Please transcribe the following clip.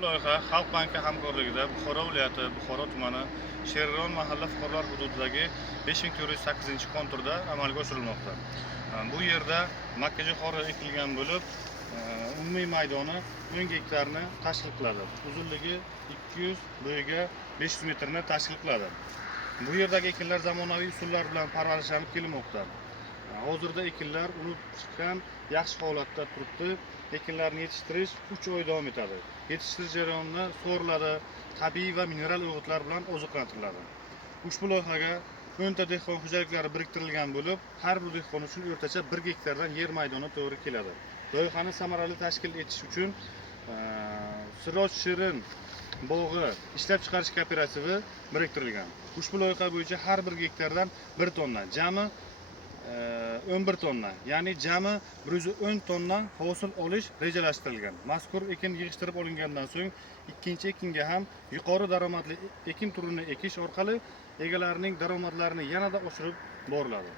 Bu loyiha Xalq banki hamkorligida Buxoro viloyati Buxoro tumani Sherron mahalla fuqarolar hududidagi 5408-konturda amalga oshirilmoqda. Bu yerda makkajo'xori ekilgan bo'lib, umumiy maydoni 10 gektarni tashkil qiladi. Uzunligi 200, bo'yiga 500 metrni tashkil qiladi. Bu yerdagi ekinlar zamonaviy usullar bilan parvarishlanib kelmoqda. Hozirda ekinlar unib chiqqan, yaxshi holatda turibdi. Ekinlarni yetishtirish 3 oy davom etadi. Yetishtirish jarayonida sug'oriladi, tabiiy va mineral o'g'itlar bilan oziqlantiriladi. Ushbu loyihaga 10 ta dehqon xo'jaliklari biriktirilgan bo'lib, har bir dehqon uchun o'rtacha 1 gektardan yer maydoni to'g'ri keladi. Loyihani samarali tashkil etish uchun Siroj Shirin bog'i ishlab chiqarish kooperativi biriktirilgan. Ushbu loyiha bo'yicha har bir gektardan 1 tonna, jami 11 tonna, ya'ni jami 110 tonna hosil olish rejalashtirilgan. Mazkur ekin yig'ishtirib olingandan so'ng ikkinchi ekinga ham yuqori daromadli ekin turini ekish orqali egalarining daromadlarini yanada oshirib boriladi.